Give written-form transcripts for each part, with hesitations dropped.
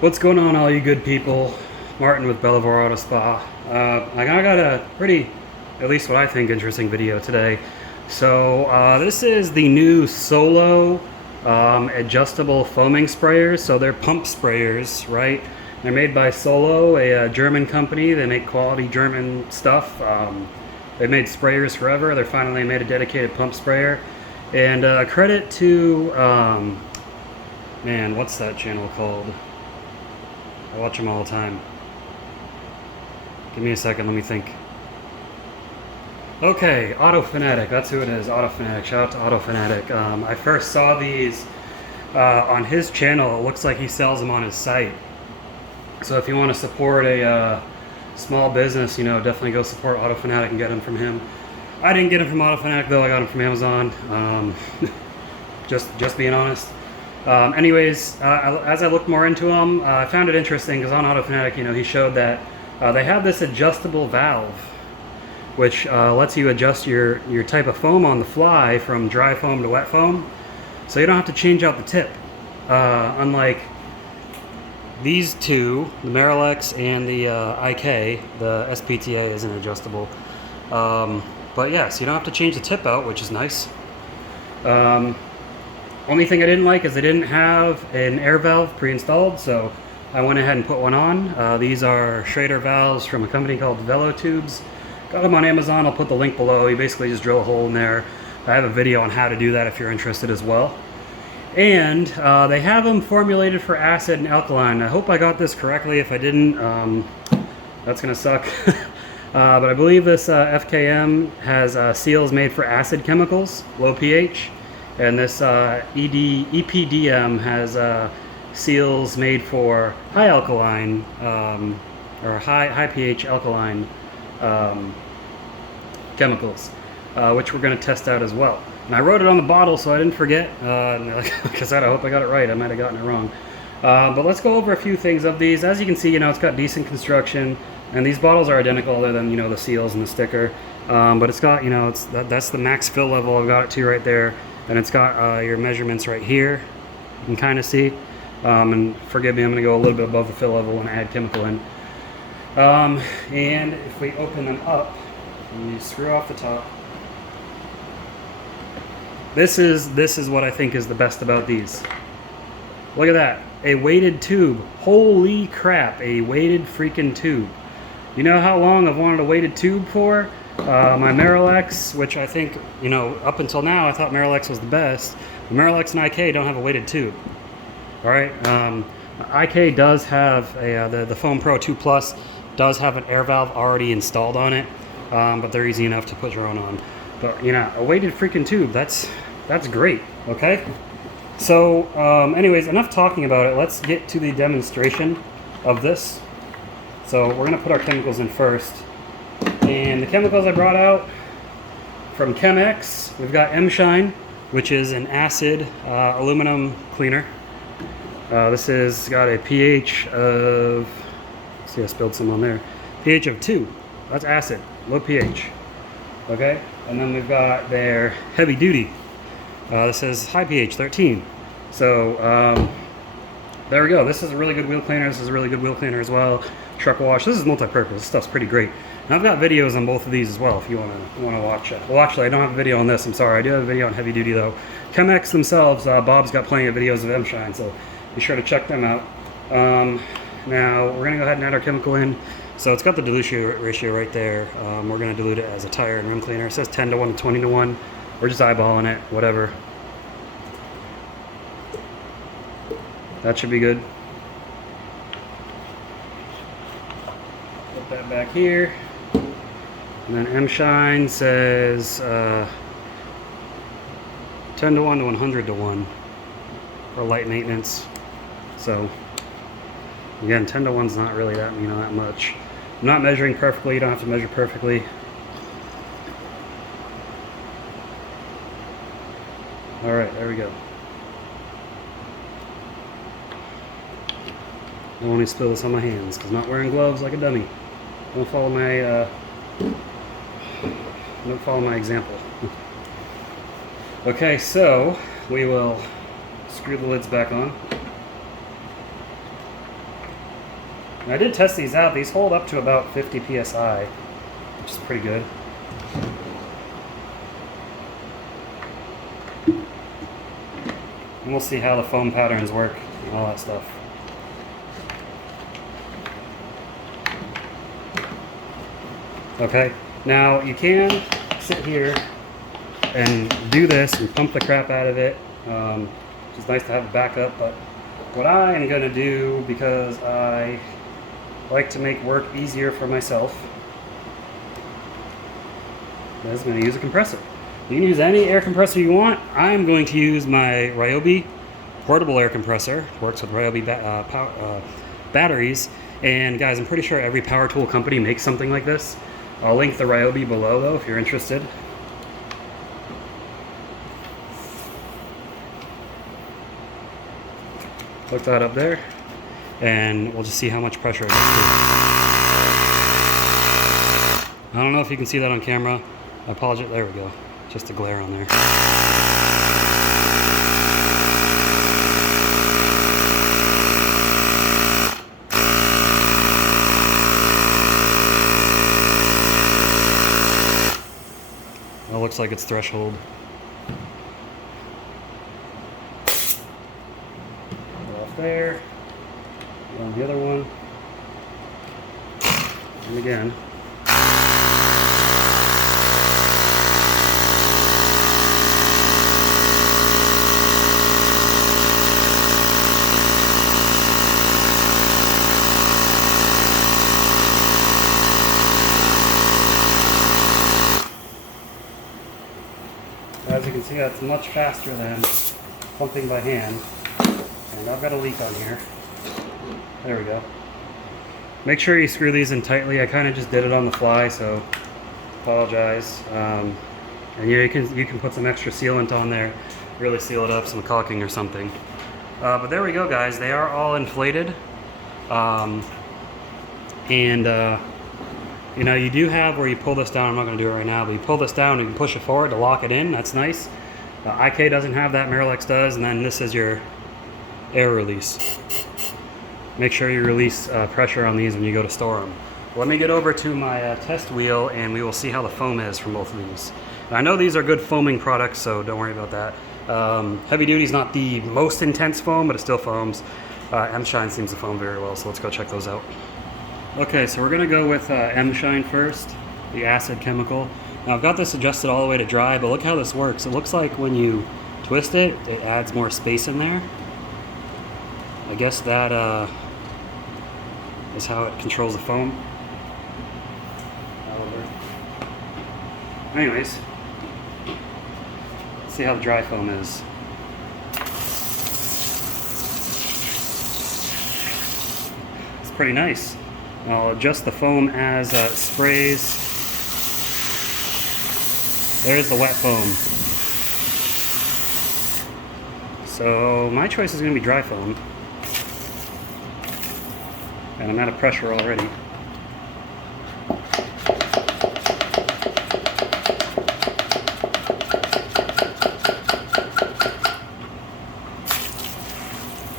What's going on, all you good people? Martin with Bellavore Auto Spa. I got a pretty, at least what I think, interesting video today. So this is the new Solo adjustable foaming sprayers. So they're pump sprayers, right? They're made by Solo, a German company. They make quality German stuff. They've made sprayers forever. They're finally made a dedicated pump sprayer. And credit to, man, what's that channel called? I watch them all the time. Give me a second, let me think. Okay, Auto Fanatic, that's who it is, Auto Fanatic. Shout out to Auto Fanatic. I first saw these on his channel. It looks like he sells them on his site. So if you want to support a small business, you know, definitely go support Auto Fanatic and get them from him. I didn't get them from Auto Fanatic though, I got them from Amazon. Just being honest. Anyways, as I looked more into them, I found it interesting because on Auto Fanatic, you know, he showed that they have this adjustable valve, which lets you adjust your type of foam on the fly from dry foam to wet foam, so you don't have to change out the tip. Unlike these two, the Marilex and the IK, the SPTA isn't adjustable. But yes, you don't have to change the tip out, which is nice. Only thing I didn't like is they didn't have an air valve pre-installed, so I went ahead and put one on. These are Schrader Valves from a company called Velo Tubes. Got them on Amazon, I'll put the link below. You basically just drill a hole in there. I have a video on how to do that if you're interested as well. And they have them formulated for acid and alkaline. I hope I got this correctly. If I didn't, that's gonna suck. But I believe this FKM has seals made for acid chemicals, low pH. And this EPDM has seals made for high alkaline or high pH alkaline chemicals, which we're going to test out as well. And I wrote it on the bottle so I didn't forget. Like I said, I hope I got it right. I might have gotten it wrong. But let's go over a few things of these. As you can see, you know, it's got decent construction, and these bottles are identical other than, you know, the seals and the sticker. But it's got, you know, that's the max fill level. I've got it to right there. And it's got your measurements right here. You can kind of see. And forgive me, I'm going to go a little bit above the fill level and add chemical in. And if we open them up, and you screw off the top, this is what I think is the best about these. Look at that, a weighted tube. Holy crap, a weighted freaking tube. You know how long I've wanted a weighted tube for? My Marilex, which I think, you know, up until now I thought Marilex was the best. The Marilex and IK don't have a weighted tube. All right, IK does have the Foam Pro 2 Plus does have an air valve already installed on it, but they're easy enough to put your own on. But you know, a weighted freaking tube, that's great. Okay, so anyways, enough talking about it. Let's get to the demonstration of this. So we're gonna put our chemicals in first. And the chemicals I brought out from Chemex, we've got M-Shine, which is an acid aluminum cleaner. This has got a pH of, see, I spilled some on there, pH of 2. That's acid, low pH. Okay, and then we've got their heavy duty. This is high pH, 13. So there we go. This is a really good wheel cleaner. This is a really good wheel cleaner as well. Truck wash. This is multi-purpose. This stuff's pretty great. And I've got videos on both of these as well if you want to watch it. Well, actually, I don't have a video on this. I'm sorry. I do have a video on heavy duty though. Chemex themselves, Bob's got plenty of videos of M-Shine, so be sure to check them out. Now we're gonna go ahead and add our chemical in. So it's got the dilution ratio right there. We're gonna dilute it as a tire and rim cleaner. It says 10 to 1 to 20 to 1. We're just eyeballing it, whatever. That should be good. Put that back here. And then M-Shine says 10 to 1 to 100 to 1 for light maintenance. So again, 10 to 1 is not really that, you know, that much. I'm not measuring perfectly. You don't have to measure perfectly. All right, there we go. I don't want to spill this on my hands because I'm not wearing gloves like a dummy. Don't follow my example. Okay, so we will screw the lids back on. And I did test these out. These hold up to about 50 psi, which is pretty good. And we'll see how the foam patterns work and all that stuff. Okay, now you can sit here and do this and pump the crap out of it. Which is nice to have a backup, but what I am going to do, because I like to make work easier for myself, is I'm going to use a compressor. You can use any air compressor you want. I'm going to use my Ryobi portable air compressor. Works with Ryobi batteries. And guys, I'm pretty sure every power tool company makes something like this. I'll link the Ryobi below though if you're interested. Hook that up there, and we'll just see how much pressure it gets through. I don't know if you can see that on camera. I apologize. There we go. Just a glare on there. That looks like it's threshold. Off there. On the other one. And again. As you can see, that's much faster than pumping by hand. And I've got a leak on here. There we go. Make sure you screw these in tightly. I kind of just did it on the fly, so apologize. And yeah, you can put some extra sealant on there, really seal it up, some caulking or something. But there we go, guys. They are all inflated. You know, you do have where you pull this down. I'm not going to do it right now, but you pull this down and you can push it forward to lock it in. That's nice. IK doesn't have that, Miralex does, and then this is your air release. Make sure you release pressure on these when you go to store them. Let me get over to my test wheel and we will see how the foam is from both of these. And I know these are good foaming products, so don't worry about that. Heavy duty is not the most intense foam, but it still foams. M-Shine seems to foam very well, so let's go check those out. Okay, so we're going to go with M-Shine first, the acid chemical. Now I've got this adjusted all the way to dry, but look how this works. It looks like when you twist it, it adds more space in there. I guess that is how it controls the foam. Anyways, let's see how the dry foam is. It's pretty nice. I'll adjust the foam as it sprays. There's the wet foam. So my choice is going to be dry foam. And I'm out of pressure already.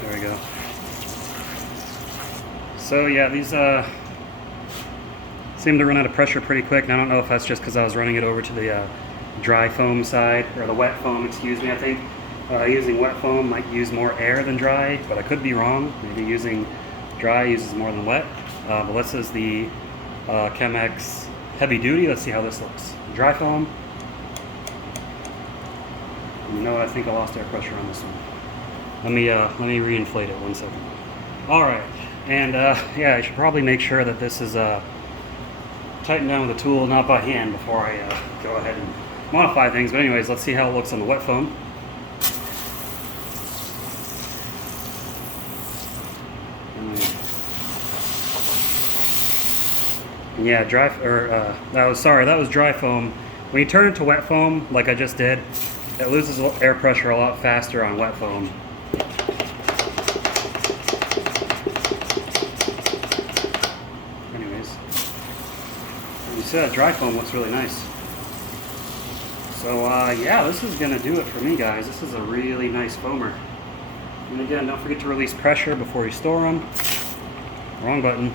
There we go. So yeah, these seem to run out of pressure pretty quick, and I don't know if that's just because I was running it over to the dry foam side, or the wet foam, excuse me. I think using wet foam might use more air than dry, but I could be wrong. Maybe using dry uses more than wet. But this is the Chemex heavy duty. Let's see how this looks. Dry foam. You know what? I think I lost air pressure on this one. Let me reinflate it 1 second. All right, and yeah, I should probably make sure that this is tightened down with a tool, not by hand, before I go ahead and modify things. But anyways, let's see how it looks on the wet foam. And yeah, that was dry foam. When you turn it to wet foam, like I just did, it loses air pressure a lot faster on wet foam. You see that dry foam looks really nice. So yeah, this is gonna do it for me, guys. This is a really nice foamer. And again, don't forget to release pressure before you store them. Wrong button.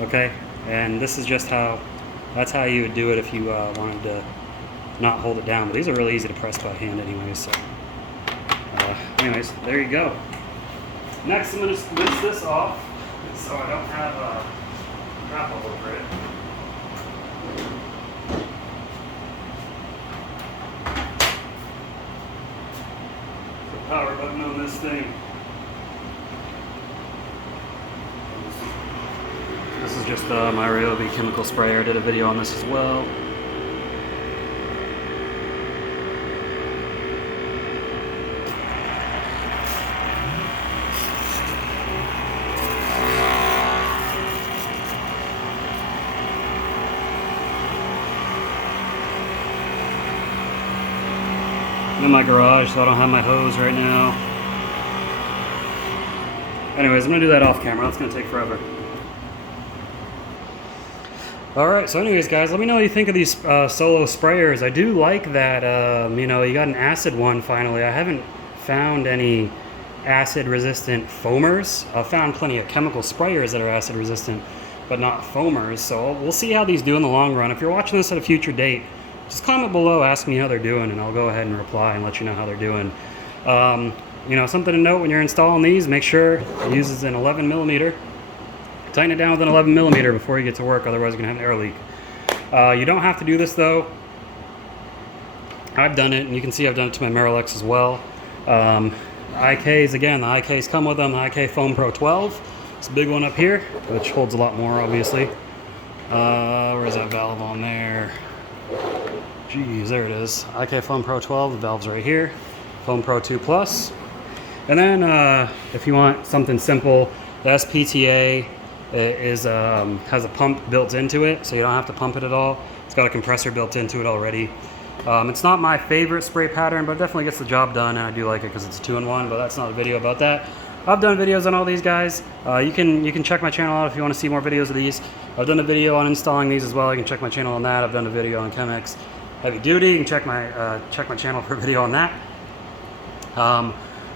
Okay, and this is just how, that's how you would do it if you wanted to not hold it down. But these are really easy to press by hand anyways, so. Anyways, there you go. Next, I'm going to rinse this off so I don't have crap all over it. The power button on this thing. This is just my Ryobi chemical sprayer. I did a video on this as well. I'm in my garage, so I don't have my hose right now. Anyways, I'm gonna do that off camera. That's gonna take forever. Alright, so anyways guys, let me know what you think of these solo sprayers. I do like that, you know, you got an acid one finally. I haven't found any acid resistant foamers. I've found plenty of chemical sprayers that are acid resistant, but not foamers. So we'll see how these do in the long run. If you're watching this at a future date, just comment below, ask me how they're doing, and I'll go ahead and reply and let you know how they're doing. You know, something to note when you're installing these, make sure it uses an 11 millimeter. Tighten it down with an 11 millimeter before you get to work, otherwise you're going to have an air leak. You don't have to do this though. I've done it, and you can see I've done it to my Miralex as well. IKs, again, the IKs come with them. The IK Foam Pro 12. It's a big one up here, which holds a lot more, obviously. Where's that valve on there? Geez, there it is. IK Foam Pro 12, the valve's right here. Foam Pro 2 Plus. And then, if you want something simple, the SPTA has a pump built into it, so you don't have to pump it at all. It's got a compressor built into it already. It's not my favorite spray pattern, but it definitely gets the job done, and I do like it because it's a 2-in-1, but that's not a video about that. I've done videos on all these guys. You can check my channel out if you want to see more videos of these. I've done a video on installing these as well. You can check my channel on that. I've done a video on Chemex heavy duty. You can check my channel for a video on that.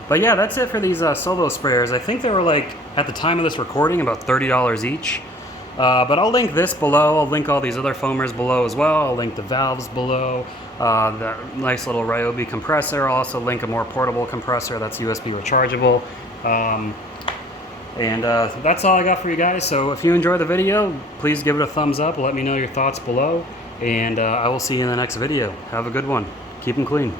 But yeah, that's it for these solo sprayers. I think they were, like, at the time of this recording, about $30 each. But I'll link this below. I'll link all these other foamers below as well. I'll link the valves below. The nice little Ryobi compressor. I'll also link a more portable compressor that's USB rechargeable. That's all I got for you guys. So if you enjoyed the video, please give it a thumbs up. Let me know your thoughts below. And I will see you in the next video. Have a good one. Keep them clean.